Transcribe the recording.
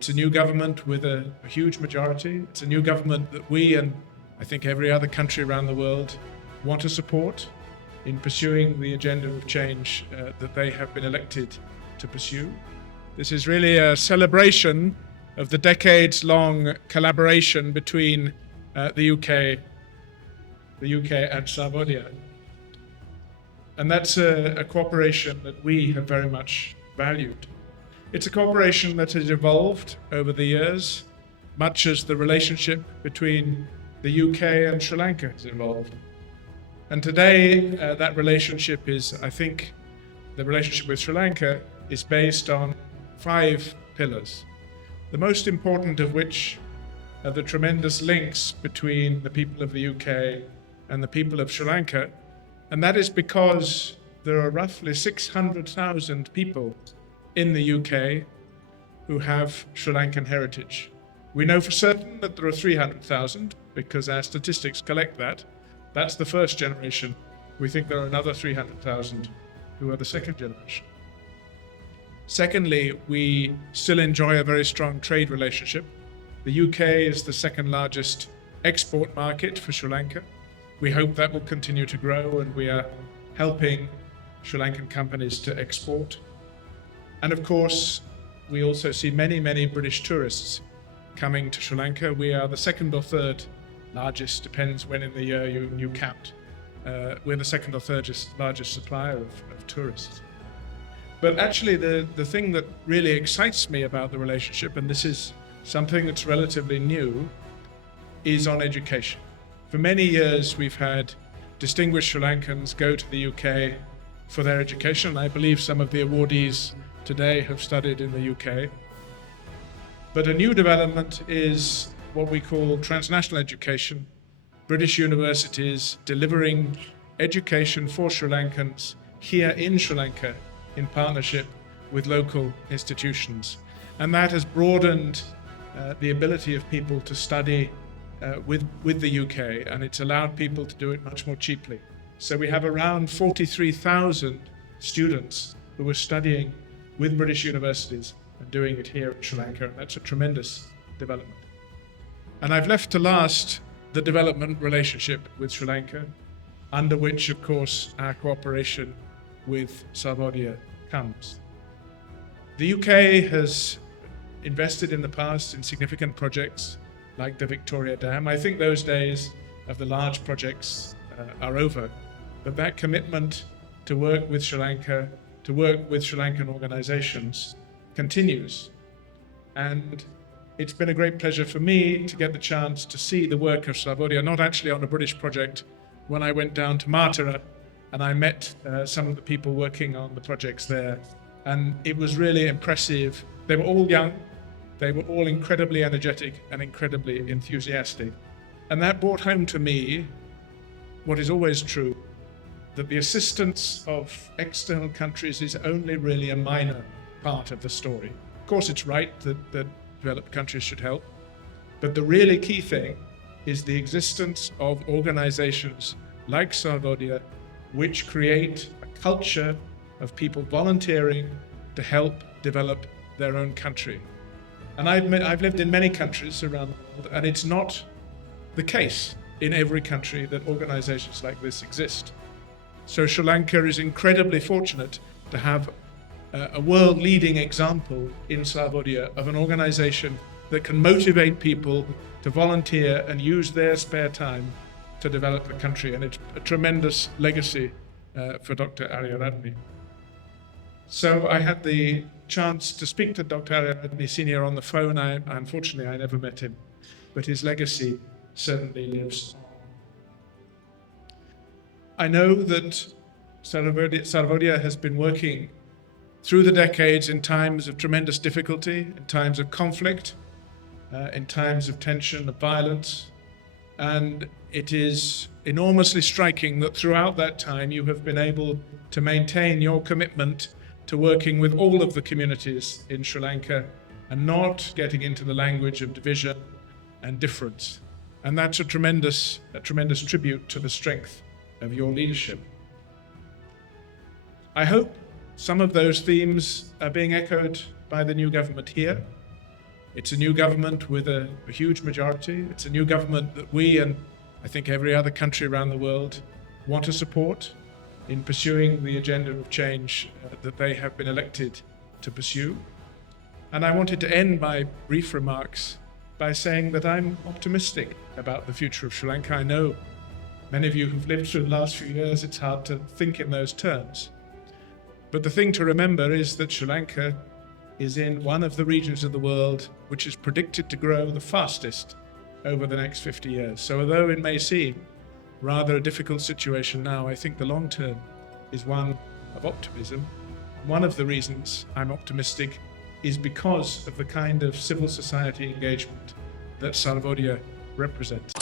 It's a new government with a huge majority. It's a new government that we and I think every other country around the world want to support in pursuing the agenda of change that they have been elected to pursue. This is really a celebration of the decades-long collaboration between the UK and Sarvodaya. And that's a cooperation that we have very much valued. It's a cooperation that has evolved over the years, much as the relationship between the UK and Sri Lanka has evolved. And today, that relationship is, I think, the relationship with Sri Lanka is based on 5 pillars, the most important of which are the tremendous links between the people of the UK and the people of Sri Lanka. And that is because there are roughly 600,000 people in the UK who have Sri Lankan heritage. We know for certain that there are 300,000 because our statistics collect that. That's the first generation. We think there are another 300,000 who are the second generation. Secondly, we still enjoy a very strong trade relationship. The UK is the second largest export market for Sri Lanka. We hope that will continue to grow, and we are helping Sri Lankan companies to export. And of course, we also see many, many British tourists coming to Sri Lanka. We are the second or third largest, depends when in the year you count. We're the second or third largest supplier of tourists. But actually the thing that really excites me about the relationship, and this is something that's relatively new, is on education. For many years we've had distinguished Sri Lankans go to the UK for their education. I believe some of the awardees today have studied in the UK. But a new development is what we call transnational education, British universities delivering education for Sri Lankans here in Sri Lanka in partnership with local institutions. And that has broadened the ability of people to study with the UK, and it's allowed people to do it much more cheaply. So we have around 43,000 students who are studying with British universities and doing it here in Sri Lanka, and that's a tremendous development. And I've left to last the development relationship with Sri Lanka, under which, of course, our cooperation with Sarvodaya comes. The UK has invested in the past in significant projects like the Victoria Dam. I think those days of the large projects are over, but that commitment to work with Sri Lanka, to work with Sri Lankan organizations continues. And it's been a great pleasure for me to get the chance to see the work of Sarvodaya, not actually on a British project, when I went down to Matara and I met some of the people working on the projects there. And it was really impressive. They were all young, they were all incredibly energetic and incredibly enthusiastic. And that brought home to me what is always true, that the assistance of external countries is only really a minor part of the story. Of course, it's right that developed countries should help, but the really key thing is the existence of organizations like Sarvodaya, which create a culture of people volunteering to help develop their own country. And I've lived in many countries around the world, and it's not the case in every country that organizations like this exist. So Sri Lanka is incredibly fortunate to have a world-leading example in Sarvodaya of an organization that can motivate people to volunteer and use their spare time to develop the country. And it's a tremendous legacy for Dr. Aryaradne. So I had the chance to speak to Dr. Aryaradne Sr. on the phone. Unfortunately, I never met him, but his legacy certainly lives on. I know that Sarvodaya has been working through the decades in times of tremendous difficulty, in times of conflict, in times of tension, of violence. And it is enormously striking that throughout that time you have been able to maintain your commitment to working with all of the communities in Sri Lanka and not getting into the language of division and difference. And that's a tremendous tribute to the strength of your leadership. I hope some of those themes are being echoed by the new government here. It's a new government with a huge majority. It's a new government that we, and I think every other country around the world, want to support in pursuing the agenda of change that they have been elected to pursue. And I wanted to end my brief remarks by saying that I'm optimistic about the future of Sri Lanka. I know many of you who've lived through the last few years, it's hard to think in those terms. But the thing to remember is that Sri Lanka is in one of the regions of the world which is predicted to grow the fastest over the next 50 years. So although it may seem rather a difficult situation now, I think the long term is one of optimism. One of the reasons I'm optimistic is because of the kind of civil society engagement that Sarvodaya represents.